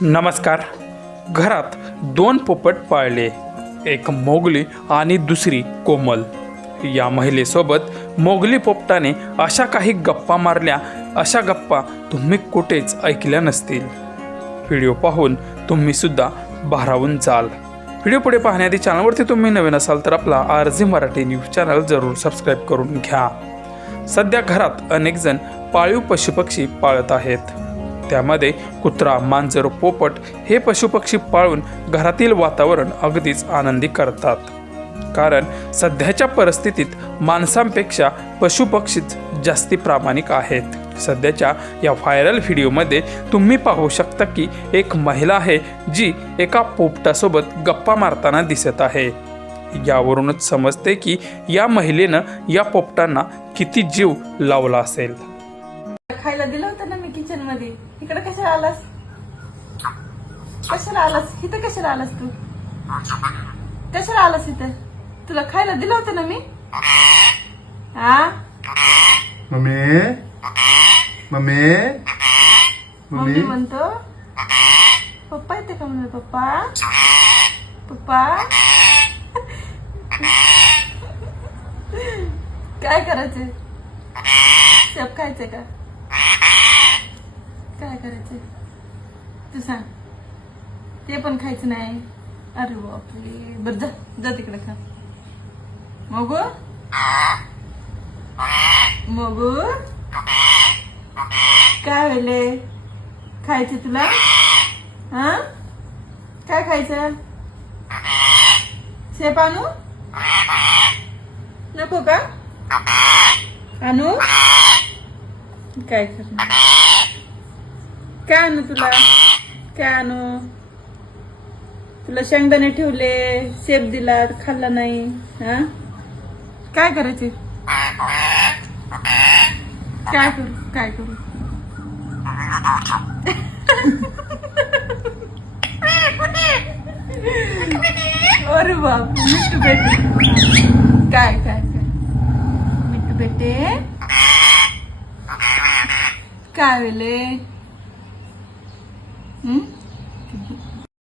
नमस्कार. घरात दोन पोपट पाळले. एक मोगली आणि दुसरी कोमल. या महिलेसोबत मोगली पोपटाने अशा काही गप्पा मारल्या अशा गप्पा तुम्ही कुठेच ऐकल्या नसतील. व्हिडिओ पाहून तुम्ही सुद्धा भारावून जाल. व्हिडिओ पुढे पाहण्याआधी चॅनलवरती तुम्ही नवीन असाल तर आपला R G Marathi news channel जरूर सबस्क्राईब करून घ्या. सध्या घरात अनेक जण पाळीव पशुपक्षी पाळत आहेत. त्यामध्ये कुत्रा मांजर पोपट हे पशुपक्षी पाळून घरातील वातावरण अगदीच आनंदी करतात. कारण सध्याच्या परिस्थितीत माणसांपेक्षा पशुपक्षीच जास्ती प्रामाणिक आहेत. सध्याच्या या व्हायरल व्हिडिओमध्ये तुम्ही पाहू शकता की एक महिला आहे जी एका पोपटासोबत गप्पा मारताना दिसत आहे. यावरूनच समजते की या महिलेनं या पोपटांना किती जीव लावला असेल. खायला दिलं होतं ना मी किचनमध्ये. इकडे कशाला आलास? कशाला आलास? इथं कशाला आलास तू? कशाला आलास इथं? तुला खायला दिलं होतं ना मी? हा मम्मी? मम्मी? मम्मी? म्हणतो पप्पा येते का म्हणतो पप्पा? पप्पा? काय करायचंय? शेप खायचंय का? काय करायचं तू सांग. ते पण खायचं नाही. अरे बापरे. बर जा. जा तिकडे खा. मग? मग? काय होले खायचं तुला? हा? काय खायचं? शेप आणू नको का? आणू काय करणार? काय आणू तुला. काय आणू तुला शेंगदाणे ठेवले शेप दिला खाल्ला नाही हा? काय करायचे? काय करू? काय करू? अरे बाप मिठू बेटे. काय काय काय? मिठू बेटे. काय वेले? Hmm?